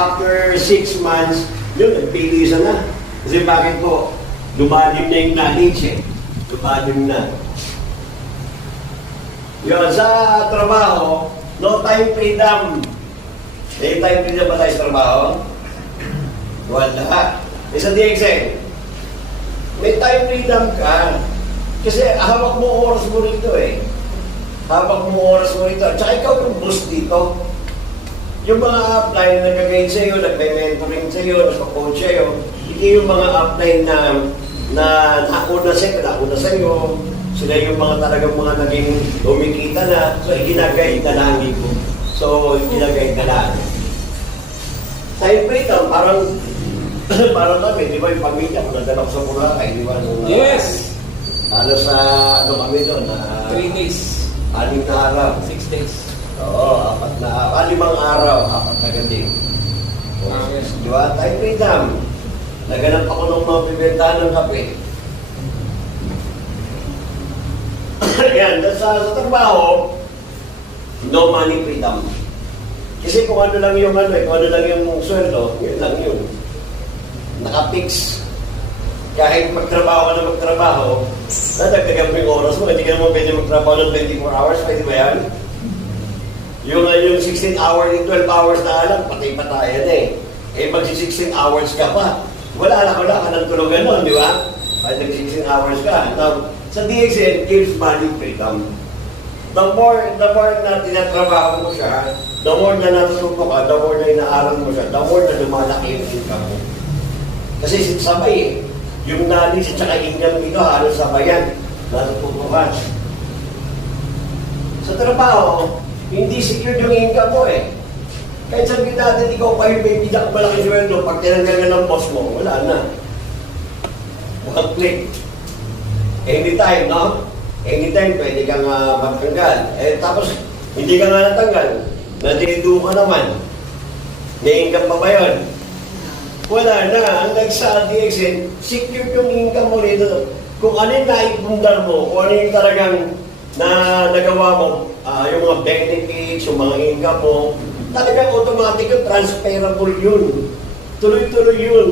after 6 months, yun, nagpilisan na. Kasi bakit po? Lumalim na yung knowledge eh. Lumalim na. Yun, sa trabaho, no time freedom. May time freedom ba tayo sa trabaho? Wala. Sa DXN, may time freedom ka. Kasi hawak mo oras mo rito eh. Hawak mo oras mo rito. Tsaka ikaw yung boss dito. Yung mga upline na nagagayad sa'yo, nagme-mentoring sa'yo, nagpa-coach sa'yo, hindi yung mga upline na nauna sa'yo, sila yung mga talagang mga naging lumikita na, so ginagayad na lang ko. So, ginagayad na lang. Time freedom, parang kami, di ba yung pamilya, kung nagdala ko sa Boracay, di ba? Yes! Ano sa, ano kami doon? 3 days. 6 na araw. 6 days. Oo, 5 araw, 4 na gabi. Yes. Di ba? Time freedom. Naganap ako ng mga bibentahan ng kape. Yan, sa trabaho, no money freedom. Kasi kung ano lang yung kung ano lang yung sweldo, yun lang yun. Naka-fix. Kahit magtrabaho ka na magtrabaho, nadagdagan mo yung oras mo, hindi ka naman pwede magtrabaho ng 24 hours, pwede ba yan? Yung 16 hours, yung 12 hours na alam, patay-patayan eh. Eh, mag-16 hours ka pa. Wala ka ng tulugan nun, di ba? Kahit nag-16 hours ka. Now, sa DXN, gives money freedom. The more na tinatrabaho mo siya, the more na natututo ka, the more na inaaral mo siya, the more na lumalaki yung income mo. Kasi sabay eh. Yung knowledge at saka income dito, halos sabayan. Natututo ka. Sa trabaho, hindi secure yung income mo eh. Kahit sabihin natin, ikaw pa yung may pinakamalaki sweldo, pag tinanggal ka ng boss mo, wala na. Click. Anytime, no? Anytime, pwede kang magtanggal. Eh, tapos, hindi ka nga natanggal. Nadilido ka naman. May income pa ba yun? Wala na. Hanggang sa DXN, secure yung income mo rito. Kung ano yung naipundar mo, kung ano yung talagang nagawa mo, yung mga benefits, yung mga income mo, talagang automatic yung transferable yun. Tuloy-tuloy yun.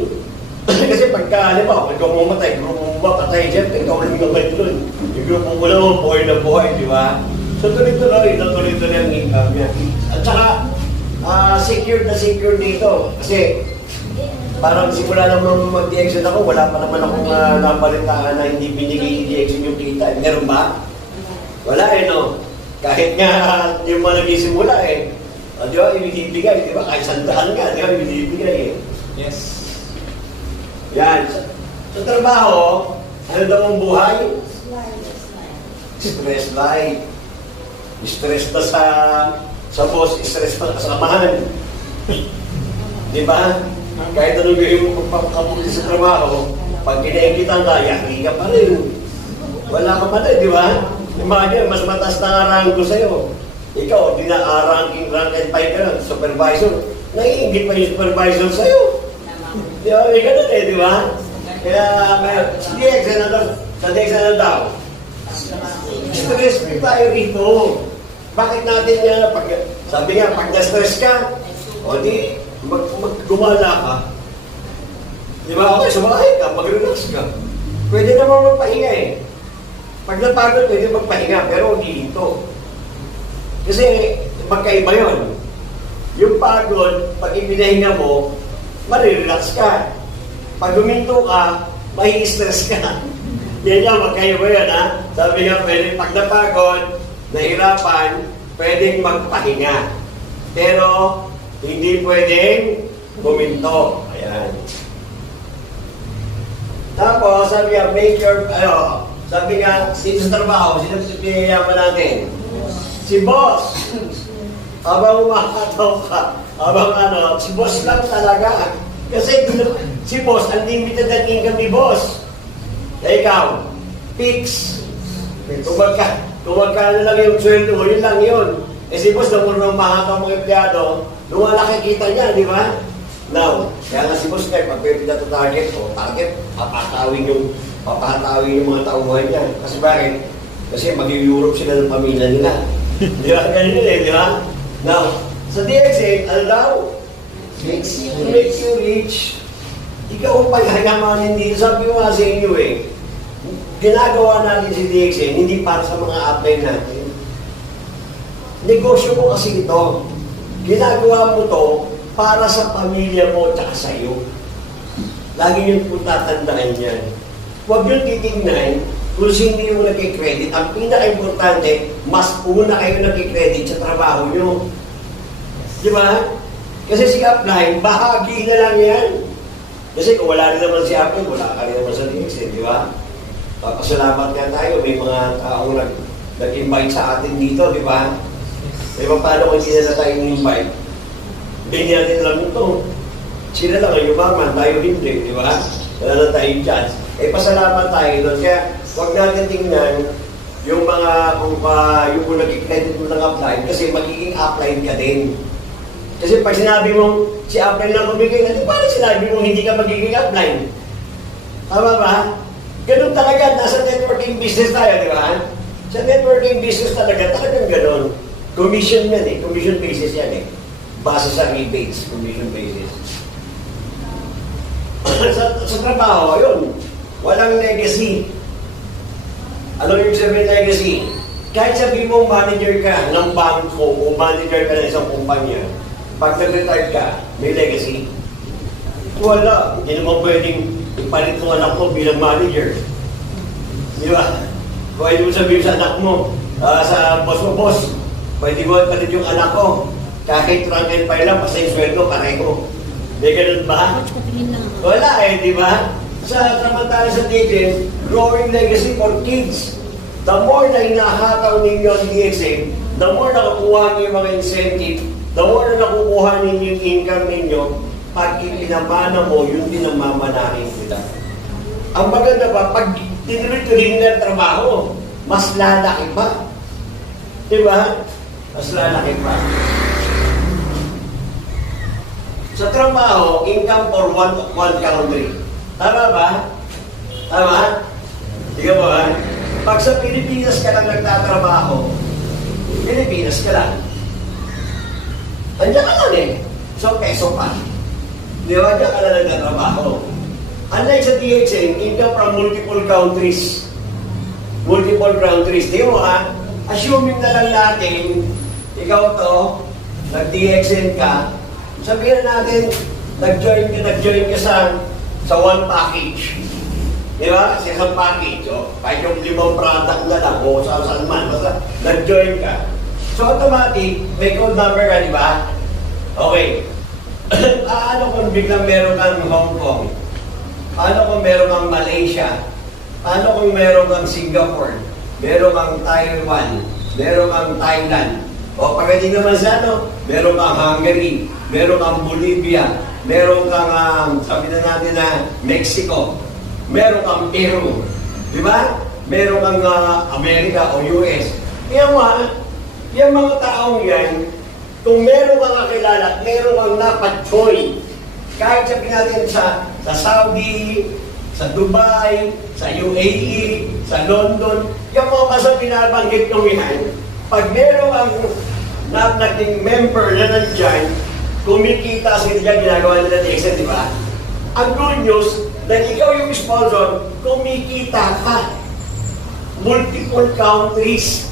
Kasi pagka, alam mo, pagka pumatay, grupo mo ba, patay dyan, ikaw lang yung tuloy. Yung grupo mo lang, buhay na buhay, di ba? So tuloy-tuloy ang income niya. At saka, secure na secure dito. Kasi, parang simula naman mag-DXN ako, wala pa naman akong napalitaan na hindi binigay DXN yung kita. Meron ba? Wala eh, no? Kahit nga yung mga nagsisimula eh. Di ba, ibibigay, di ba? Kahit sandaan nga, di ba, ibibigay eh. Yes. Yan. Sa trabaho, ano daw ang buhay? Stress life. Stress na sa boss, stress na kasamahan. Di ba? Kahit anong gawin mo pagpapakabuti sa trabaho, pag kinaikitan ka, yaki ka pa rin. Wala ka pa rin, di ba? Imagine, mas mataas na rango sa'yo. Ikaw, rank and file ka lang, supervisor. Naiingit pa yung supervisor sa'yo. Di ba? May ganun eh, di ba? Kaya, sa DXN na daw. Stress free tayo rito. Bakit natin yan? Sabi nga, pag na-stress ka, o di, gumala ka. Di ba? Okay, sumakay ka, mag-relax ka. Pwede naman magpahinga eh. Pag napagod, pwede magpahinga, pero hindi dito. Kasi magkaiba yun. Yung pagod, pag ipinahinga mo, marirelax ka. Pag huminto ka, mai-stress ka. Yan yung magkaiba yun, ha? Sabi nga, pwede pag napagod, nahirapan, pwedeng magpahinga. Pero, hindi pwedeng huminto. Ayan. Tapos, sabi nga, make your, sabi nga, dito sa trabaho, sino pinayaman natin? Si boss. Habang umakataw ka, si boss lang talaga. Kasi si boss, unlimited ang income ni boss. Kaya ikaw, fix. Kung magkano lang yung sweldo mo, yun lang yun. Eh si boss, nung unang makataw mga empleyado, lumalaki kita niya, di ba? Now, kaya nga si boss kayo, pag may target, papatawin yung mga tauhan niya. Kasi bakit? Kasi mag-Europe sila ng pamilya nila. Di ba? Ganyan eh, di ba? Now, sa DXN, ano daw? Makes you rich. Ikaw ang paghayamanin dito. Sabi ko nga sa inyo ginagawa natin si DXN hindi para sa mga upline natin. Negosyo mo kasi ito. Ginagawa mo to para sa pamilya mo at sa iyo. Lagi nyo po tatandaan yan. Huwag nyo titignan kung sino yung nagkikredit. Ang pinaka-importante, mas una kayo nagkikredit sa trabaho nyo. Di ba? Kasi si upline, bahagi na lang yan. Kasi kung wala rin naman si upline, wala ka rin naman sa DXN, di ba? Papasalamat nga tayo, may mga taong nag-invite sa atin dito, di ba? Di ba paano kung sila na tayo invite? Hindi natin alam ito. Sila lang ang yumaman, tayo hindi, di ba? Wala na tayong chance. Pasalamat tayo doon. Kaya huwag natin tingnan yung mga, yung nag-credit mo ng upline, kasi magiging upline ka din. Kasi pag sinabi mong si upline lang kumigay natin, paano sinabi mong hindi ka magiging upline? Tama ba? Ganun talaga, nasa networking business tayo, di ba? Sa networking business talagang ganun. Commission yan commission basis yan Base sa rebates, commission basis. sa trabaho, yun, walang legacy. Ano yung sabihin legacy? Kahit sabihin mo manager ka ng bangko o manager ka ng isang kumpanya, pag nag-retire ka, may legacy. Wala, hindi naman pwedeng ipalit mo anak mo bilang manager. Di ba? Pwede mo sabihin sa anak mo, sa boss mo, boss, pwede mo ipalit yung anak ko. Kahit rank and file lang, basta yung sweldo, pareho. May ganun ba? Wala di ba? Sa samantala sa DXN, growing legacy for kids. The more na hinahataw ninyo ang DXN, the more na nakukuha niyo yung mga incentive, the more na nakukuha ninyo yung income ninyo, pag ipinamana mo, yun din ang mamanahin nila. Ang maganda ba, pag tinuloy-tuloy nila ang trabaho, mas lalaki pa. Diba? Mas lalaki pa. Sa trabaho, income for one country. Tama ba? Tama? Ikaw ba? Pag sa Pilipinas ka lang nagtatrabaho, Pilipinas ka lang. Andiyan ka lang So, peso pa. Di ba? Andiyan ka lang nagtatrabaho. Unlike sa DXN, income from multiple countries. Multiple countries. Di mo assuming na lang natin, ikaw to, nag-DXN ka, sabihin natin, nag-join ka sa one package. Di ba? Sa isang package, kahit yung 5 product na lang, o saan man, basta nag-join ka. So, automatic, may code number ka, di ba? Okay. Ano kung biglang meron kang Hong Kong? Ano kung meron kang Malaysia? Ano kung meron kang Singapore? Meron kang Taiwan? Meron kang Thailand? O pagdating naman sa meron kang Hungary? Meron kang Bolivia, meron kang, sabi na natin Mexico, meron kang Peru, di ba? Meron kang Amerika o US. Yung mga taong yan, kung meron kang kakilala, meron kang napatsoy, kahit sabi natin sa Saudi, sa Dubai, sa UAE, sa London, yung mga basta binabanggit nung yan, pag meron kang naging member na nandyan, kumikita sila dyan, ginagawa nila DXN, di ba? Ang good news, dahil ikaw yung sponsor, kumikita ka. Multiple countries.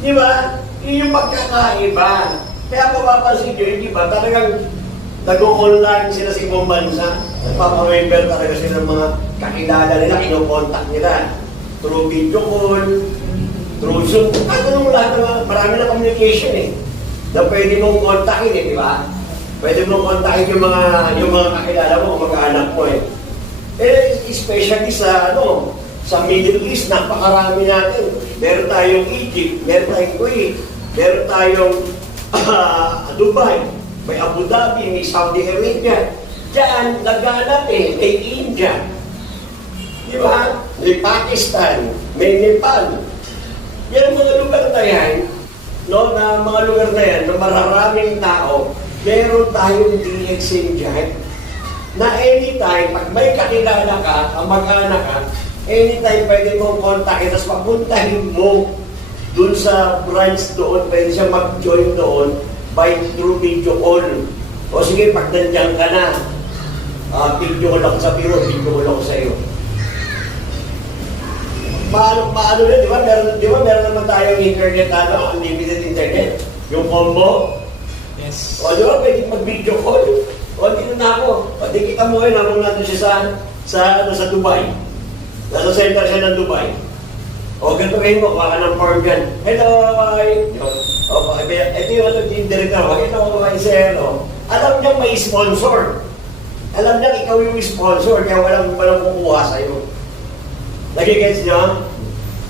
Di ba? Yun yung magkakaiba. Kaya mapapansin nyo, di ba? Talagang nag-online sila sa ibang bansa. Nagpapamember talaga sila ng mga kakilala nila, kinokontak nila. Through video call, through Zoom. Ano lahat ng marami na communication na pwede mong kontakin di ba? Pwede mong kontakin yung mga kakilala mo, mag-anak mo especially sa sa Middle East, napakarami natin. Meron tayong Egypt, meron tayong Kuwait, meron tayong Dubai, may Abu Dhabi, may Saudi Arabia. Diyan, naghanap may India. Di ba? May Pakistan, may Nepal. Yan ang mga lugar na yan, na mga lugar na yan, na mararaming tao, meron tayong DXN dyan, na anytime, pag may kakilala ka, mag-anak ka, anytime pwede mong kontakin, tapos papuntahin mo dun sa branch doon, pwede siya mag-join doon by through video call. O sige, pag nandiyan ka na, video ko lang sa biro, video ko lang sa iyo. Paano yun, di ba meron naman tayong internet, unlimited internet, yung combo. Yes. O di ba, pwede mag-video call. O dito na ako. O di kita mo yun, naroon natin siya sa Dubai. Nasa center siya ng Dubai. O ganito kayo mo, kuha ka ng form dyan. Hello, bye. O, ito yung yung director. Hello, bye, sir. O, alam niya may sponsor. Alam niya ikaw yung sponsor, kaya walang kukuha sa'yo. Nagigets niyo?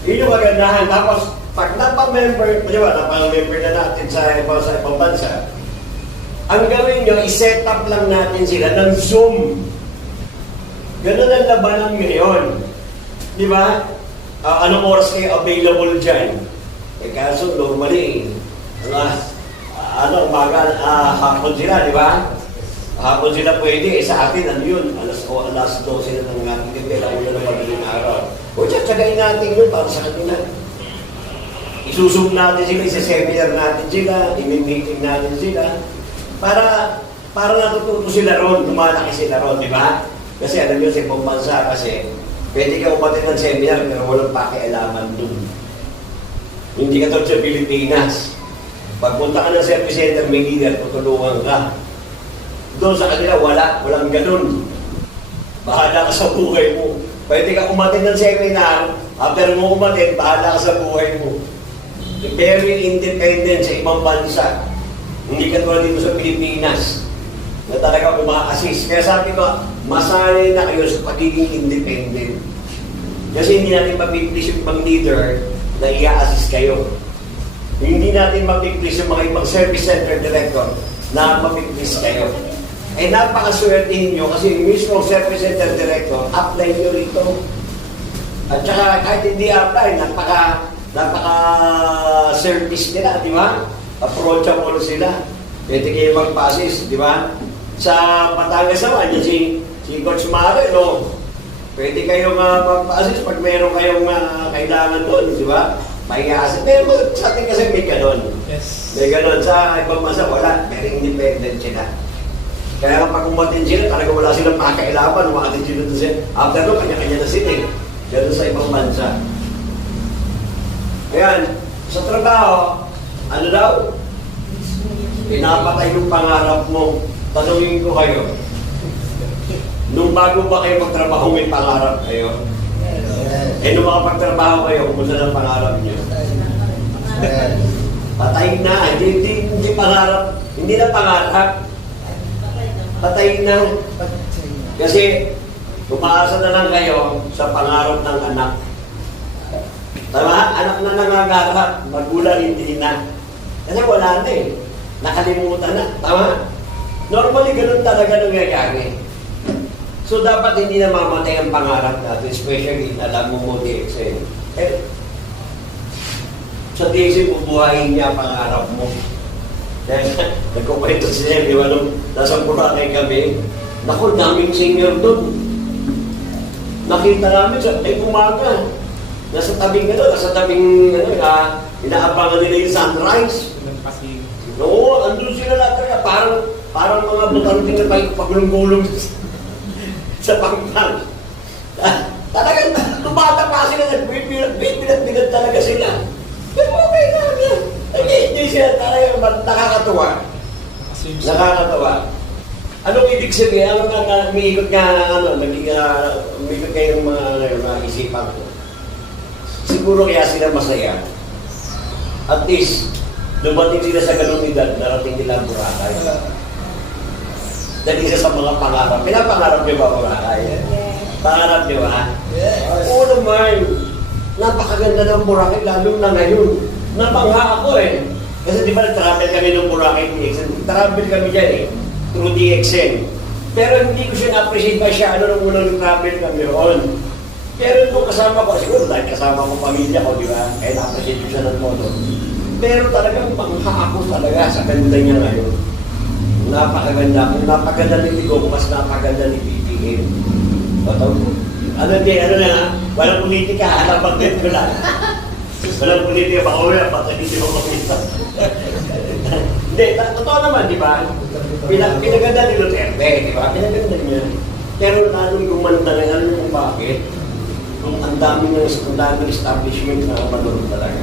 Yun yung magandahan. Tapos, pag napamember, di ba, napamember na natin sa ibang bansa, ang gawin nyo, i-set up lang natin sila ng Zoom. Ganun ang labanan ngayon. Di ba? Anong oras kayo available dyan? Kaso normally, umaga, hapon sila, di ba? Hapon sila pwede, sa atin, ano yun? Alas 12 na ng ating gabi, una na madaling araw. O tsagain natin yun para sa kanila. Isusum natin sila, isa-seminar natin sila, i-meeting natin sila, para natututo sila ron, tumalaki sila ron, di ba? Kasi alam nyo, sa ibang bansa kasi, pwede ka umatid ng seminar pero walang pakialaman dun. Hindi ka sa Pilipinas. Pagpunta ka ng service center, may leader, tutulungan ka. Doon sa kanila, walang ganun. Bahala ka sa buhay mo. Pwede ka umatid ng seminar, after mo umatid, bahala ka sa buhay mo. Very independent sa ibang bansa. Hindi ka tulad dito sa Pilipinas na talaga umaka-assist. Kaya sabi ko, masanay na kayo sa pagiging independent. Kasi hindi natin mapiplis yung ibang leader na i-assist kayo. Hindi natin mapiplis yung mga ibang service center director na mapiplis kayo. Eh napakaswerte ninyo kasi mismo service center director, apply nyo rito. At saka kahit hindi apply, napaka-service nila, di ba? Approachable sila. Pwede kayo mag-passes, di ba? Sa Batangas naman, si Coach Mare, no? Pwede kayong mag-assist pag meron kayong kailangan doon, di ba? May assist. Pero sa atin kasi may ganon. Yes. May ganon. Sa ibang masa, wala. Very independent sila. Kaya kapag umatin sila, talaga wala silang pakailaman. Umatin sila doon sila. After no, kanya-kanya na sila. Ganon sa ibang bansa. Ayan. Sa trabaho, ano daw? Pinapatay yung pangarap mo. Tanungin ko kayo. Nung bago ba kayo magtrabaho, may pangarap kayo? Eh, nung makapagtrabaho kayo, kumusta ng pangarap niyo? Patay na. Hindi pangarap. Hindi na pangarap. Patay na. Kasi, umaasa na lang kayo sa pangarap ng anak. Tama? Anak na nangangarap. Magulang hindi na. Kasi wala na eh. Nakalimutan na. Tama? Normally, ganun talaga nangyayari. So, dapat hindi na mamatay ang pangarap natin, especially, alam mo mo, DXN. Eh, sa DXN, bubuhayin niya ang pangarap mo. Dahil, nagkukwento siya, di ba, nung nasa Boracay kami, naku, daming singer doon. Nakita namin sa umaga. Nasa tabing, inaabangan nila yung sunrise. Oo, andun sila lahat. Parang mga butanting na paglong-gulong sa pangpang. Talagang lumata pa sila, nagbibilat talaga sila. Pero okay lang yan. Hindi sila talagang nakakatuwa. Nakakatuwa. Anong ibig sabihin? Ano nga, umiikot kayong mga isipan ko. Siguro kaya sila masaya. At least, dumating sila sa ganung edad, narating nila ang Boracay. Dahil isa sa mga pangarap. Pinapangarap niyo ba Boracay? Pangarap niyo ba? Oo naman. Napakaganda ng Boracay, lalo na ngayon. Napangha ako eh. Kasi di ba nag-travel kami ng Boracay DXN? Travel kami dyan eh. Through DXN. Pero hindi ko siya na-appreciate pa siya. Nung unang travel kami roon. Pero nung kasama ko, siguro dahil kasama ko pamilya ko, di ba? Kaya na-appreciate ko siya ng modo. Pero talagang pangha ako talaga sa ganda niya ngayon. Napakaganda. Kung napaganda ni Ligo, mas napaganda ni BBM. Walang politika, alam din ko lang. Walang politika, baka wala, baka hindi mo kumita. Hindi, totoo naman, di ba? Pinaganda ni Duterte, di ba? Pinaganda niya. Pero lalong gumanda na, alam niyo kung bakit? Ang daming establishment na kabalong talaga.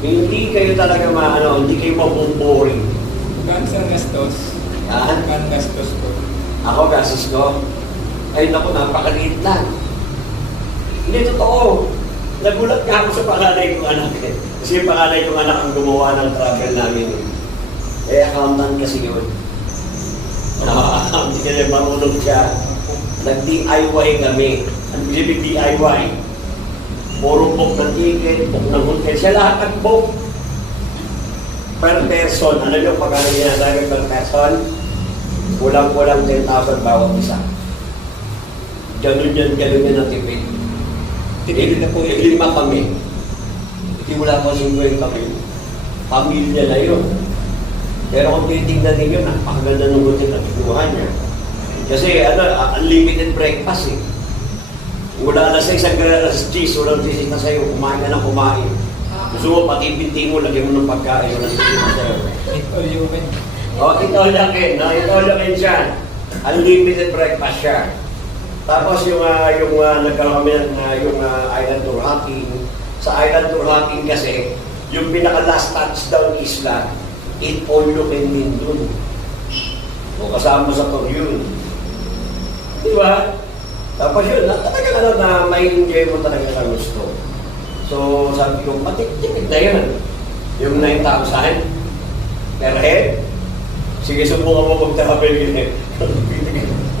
Hindi kayo talaga hindi kayo mabuboring. Kan sa gastos. Yan. Kan gastos ko. Ako, gastos ko. Ay, naku, napakaliit lang. Hindi totoo. Nagulat nga ako sa panganay kong anak eh. Kasi yung panganay kong anak ang gumawa ng travel namin eh. Eh, accountant kasi yun. Hindi kasi marunong siya. Nag-DIY kami. Ang ibig DIY. Puro book ng ticket, book ng hotel. Siya lahat nag-book. Per person. Ano yung pagkano niya namin per person? Kulang-kulang 10,000 bawat isa. Ganun yan ang tipid. Tipid na po yun. 5 kami. Hindi wala pa 50 kami. Pamilya na yun. Pero kung titignan ninyo, napakaganda ng hotel na kinuha niya. Kasi unlimited breakfast eh. Mula alas 6 hanggang alas 10, walang tisig na sa'yo, kumain ka na kumain. Gusto mo, pati pinti mo, lagyan mo ng pagkain, walang tisig na sa'yo. Ito yun. Ito lakin siya. Unlimited breakfast siya. Tapos nagkaroon kami yung island tour hopping. Sa island tour hopping kasi, yung pinaka-last touchdown isla, 8 all kayo din dun. O kasama sa tour yun. Di ba? Tapos yun, talaga na may enjoy mo talaga sa gusto. So sabi ko, matipid na yun. Yung 9,000 per head. Sige, subukan mo mag-travel yun eh.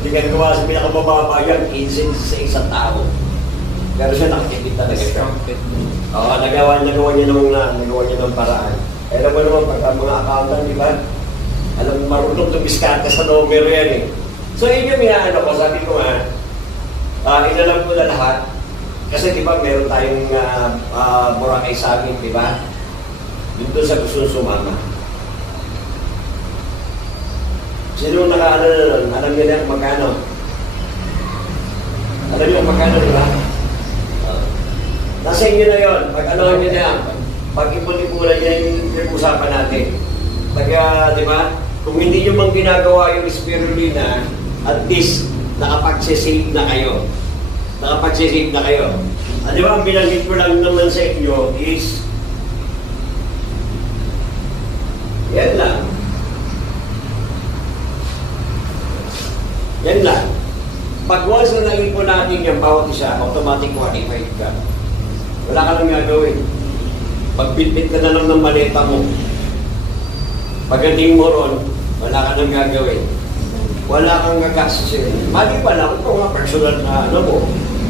Hindi ka gawa sa pinakamababa yan, 15 sa isang tao. Pero siya nakatipid talaga siya. Oo, nagawa niya ng paraan. Pero mo naman, pagka mga accountant, di ba? Alam mo, marunong tumiskarte sa numero yan eh. So yun yung ko, sabi ko inalam ko na lahat. Kasi di ba, meron tayong Boracay sa amin, di ba? Dito sa gusto sumama. Sino alam niyo na kung magkano? Alam niyo kung magkano, di ba? Nasa inyo na yun. Pag-anohan niyo na, pag-ipon-ipunan niya yung usapan natin. Di ba? Kung hindi nyo mang ginagawa yung spirulina, at least nakapag-save na kayo. Di ba, ang binanggit ko lang naman sa inyo is yan lang. Pag once na naipon natin yung bawat isa, automatic qualified ka. Wala ka lang gagawin. Pagpitpit ka na lang ng maleta mo. Pagdating mo ron, wala ka nang gagawin. Wala kang gagastusin. Mali pa lang kung mga personal na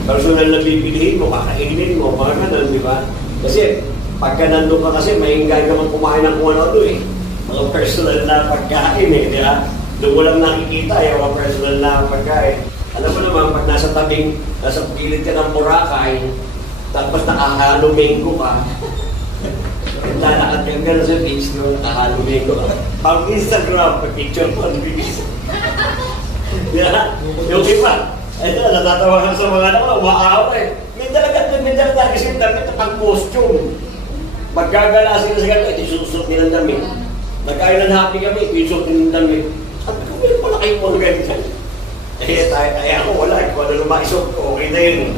personal na bibilihin mo, kakainin mo, mga ganun, di ba? Kasi pagka nandun ka kasi, mahingay ka man kumain ng kung ano eh. Mga personal na pagkain eh, di ba? Doon mo lang nakikita yung mga personal na pagkain. Alam mo naman, pag nasa gilid ka ng Boracay, tapos nakahalo mango ka, lalakad kang gano'n sa beach nung nakahalo mango ka. Pag Instagram, pag-picture ko, yung iba, ito, natatawagan sa mga anak, umaawa eh. May dalaga kasi yung damit at ang costume. Magkagala sila sa gano'n, ito susot nilang damit. Nagkailan happy kami, isusot nilang damit. Sabi ko, meron pala kayong mga ganyan. Ako wala, kung ano lumaisot ko, okay na yun.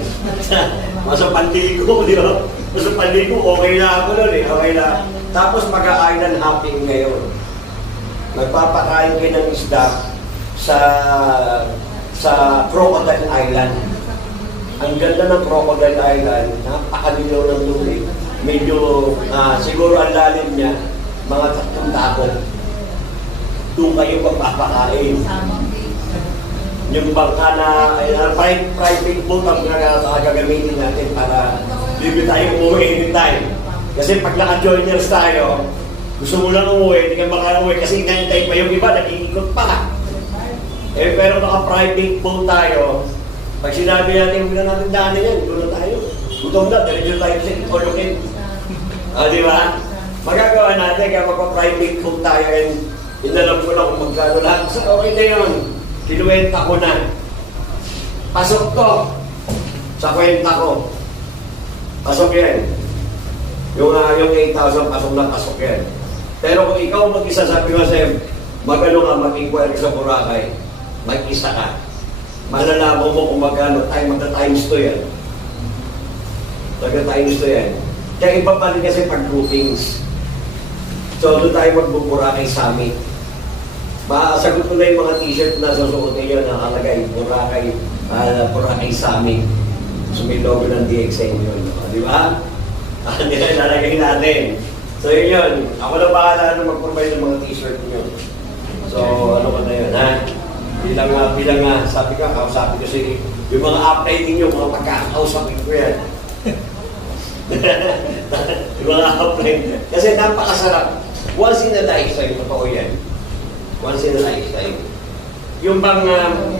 Masa panligo, di ba? Masa panligo, okay na ako nun eh, okay na. Tapos mag-island hopping ngayon. Nagpapakain kayo ng isda sa Crocodile Island. Ang ganda ng Crocodile Island, napakalinaw ng tubig. Medyo, siguro ang lalim niya, mga 3 takot. Doon kayo magpapakain. Yung bangka na private boat ang gagamitin natin para hindi tayo umuwi anytime. Kasi pag naka-joiners tayo, gusto mo lang umuwi, hindi ka maka-uwi kasi hinahintay pa yung iba, nag-iikot pa. Pero naka-private boat tayo, pag sinabi natin, huwag na natin daanan yan, doon na tayo. Gutom na, diretso tayo sa Itolokin. Di ba? Magagawa natin, kaya magpa-private boat tayo, and inalam ko lang kung magkano lahat. So, okay na yun. Kinuwenta ko na. Pasok to. Sa kwenta ko. Pasok yan. Yung 8,000, pasok yan. Pero kung ikaw mag-isa, sabi ko sa'yo, magano ka, mag-inquire sa Boracay, mag-isa ka. Malalaman mo kung magkano, magka-times to yan. Magka-times to yan. Kaya iba pa rin kasi pag-groupings. So, doon tayo mag-Boracay Summit. Masagot ko na yung mga t-shirt na susuotin nyo na nakalagay, Boracay Summit. So, may logo ng DXN yun. Di ba? Hindi na ilalagay natin. So, yun. Ako na bahala na mag-provide ng mga t-shirt nyo. So, ano ko na yun, ha? Bilang sabi ka, kausapin ko si yung mga upline ninyo, mga pagkakausapin ko yan. Yung mga upline. Kasi napakasarap. Once in a lifetime, totoo yan. Once in a lifetime. Yung bang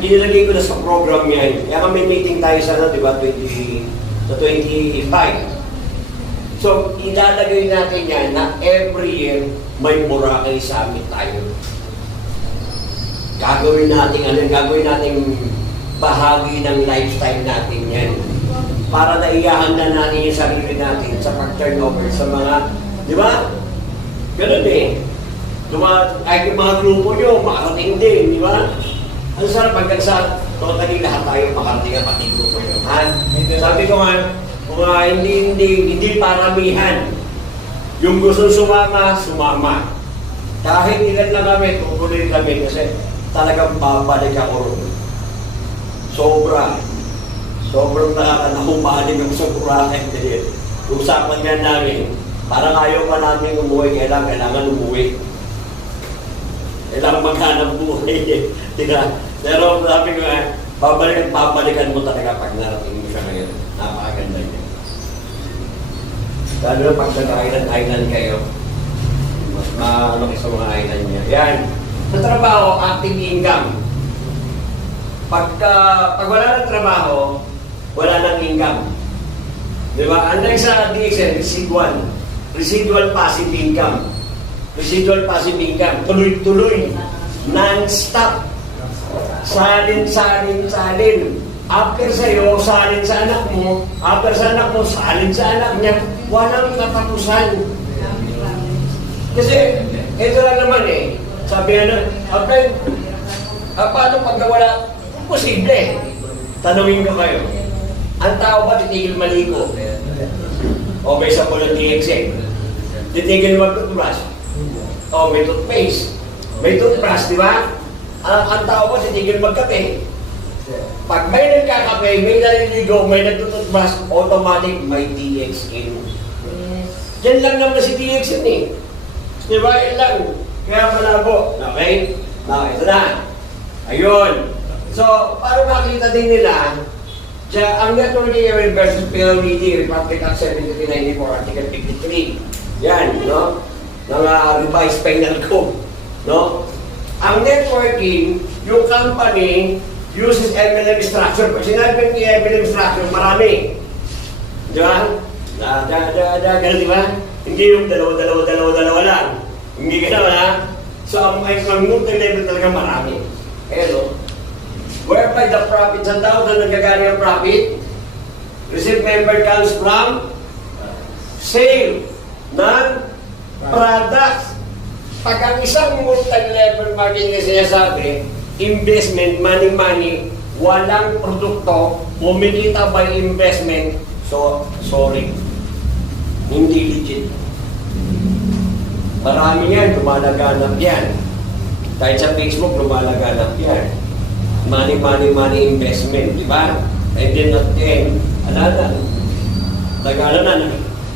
inilagay ko na sa program yan, kaya may meeting tayo sana, di ba, sa 25. So, ilalagay natin yan na every year may Boracay Summit tayo. Gagawin natin bahagi ng lifestyle natin yan. Para naiyahanda natin yung sarili natin sa pag-turnover sa mga, di ba? Ganun eh. Ay, yung mga grupo nyo, makarating din, di ba? Ang sarap hanggang sa totally lahat tayo makarating ang pati grupo nyo. Ha? Sabi ko nga, hindi paramihan. Yung gusto sumama, sumama. Kahit ilan lang kami, tutuloy kami kasi talagang babalik ako ron. Sobrang nakakahumaling ako sa Boracay. Usapan nga namin, parang ayaw pa namin umuwi, kailangan umuwi. Kailangan maghanap buhay. Diba? Pero sabi ko nga, babalikan mo talaga pag narating mo siya ngayon. Napakaganda niya. Lalo na pag nag-island kayo, mas maano kayo sa mga island niya. Yan. Sa trabaho, active income. Pag wala ng trabaho, wala ng income. Di ba? Unlike sa DXN, residual passive income. Residual passive income. Tuloy-tuloy. Non-stop. Salin. After sa'yo, salin sa anak mo. After sa anak mo, salin sa anak niya. Walang katapusan. Kasi, ito lang naman eh. Sabi paano pag wala? Posible. Tanungin ko kayo. Ang tao ba titigil maligo? O may sabon ng DXN? Titigil mag-toothbrush? O may toothpaste? May toothbrush, di ba? Ang tao ba titigil magkape? Pag may nagkakape, may naliligo, may nagtutoothbrush, automatic may DXN. Yan lang naman si DXN eh. Di ba? Yan lang. Kaya malabo. Okay? Ito na. Ayun. So, para makita din nila, ang networking area versus PLDT, Republic Act 1794, Article 53. Yan, no? Ng revised penal code. No? Ang networking, yung company uses MLM structure. Pag sinabi ng MLM structure, marami. Di ba? Ganun, di ba? Hindi yung dalawa lang. Hindi ka naman, ha? So, ang multi-level talaga marami. Pero, whereby the profit, saan tao na nagkagani ang profit? Receipt member comes from sale ng products. Pag ang isang multi-level marketing na sinasabi, investment, money, walang produkto, kumikita by investment, so, sorry. Hindi legit. Marami yan, lumalaganap yan. Kahit sa Facebook, lumalaganap yan. Money investment, di ba? And then at the end,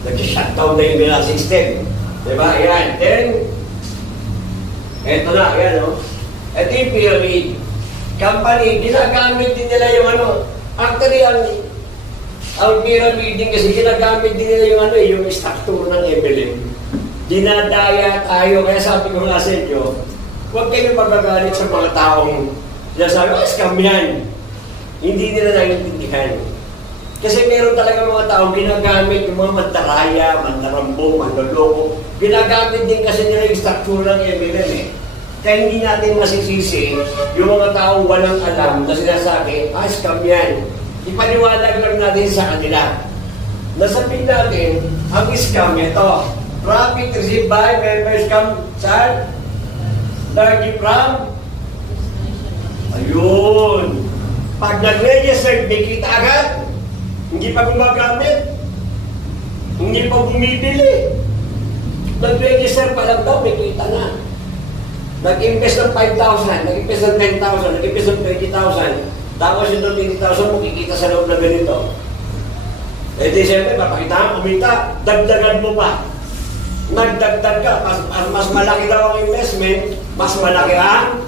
nag-shutdown na yung nila system. Di ba? Yan. Then, eto na, yan, no? Ito yung pyramid. Company, ginagamit din nila yung actually, ang pyramid din kasi ginagamit din nila yung structure ng MLM. Dinadaya tayo, kaya sabi ko nga sa inyo, huwag kayo magagalit sa mga taong sinasabi, scam yan. Hindi nila naiintindihan. Kasi meron talaga mga taong ginagamit yung mga mandaraya, mandarambong, manloloko. Ginagamit din kasi nila yung structure ng MLM eh. Kaya hindi natin masisisi yung mga taong walang alam na sinasabi, scam yan. Ipaniwalag lang natin sa kanila. Nasabihin natin, ang scam ito, Profit received by members come saan? Largely from? Ayun. Pag nag-register, may kita agad. Hindi pa gumagamit. Hindi pa bumibili. Nag-register pa lang daw, may kita na. Nag-invest ng 5,000, nag-invest ng 10,000, nag-invest ng 20,000. Tapos yung 20,000 mo kikita sa loob na ganito. Eh di siyempre, papakita mo, kumita, dagdagan mo pa. Nagdagdag ka, mas malaki daw ang investment, mas malaki ang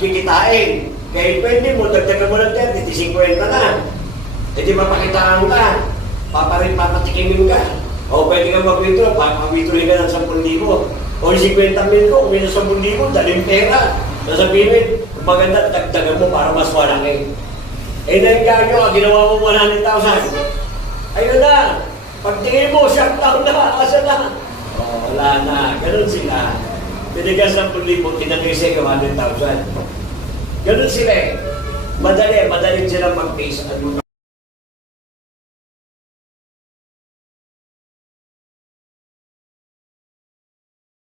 kikitain. Kaya pwede mo, dagdagan mo ng 30, di 50 na. Eh di papakitaan ka, papatikimin ka. O pwede ka mag-withdraw, papawithdrawin ka ng 10,000. O 50,000 ko, kung may 10,000, daling pera. Sasabihin, maganda, dagdagan mo para mas malaki. Eh nagkano, ginawa mo 100,000. Ayun na, pagtingin mo, shutdown na, asa na. O, wala na, ganun sila. Binigyan 10,000, tinag-reset ka 100,000. Ganun sila eh. Madali silang mag-base at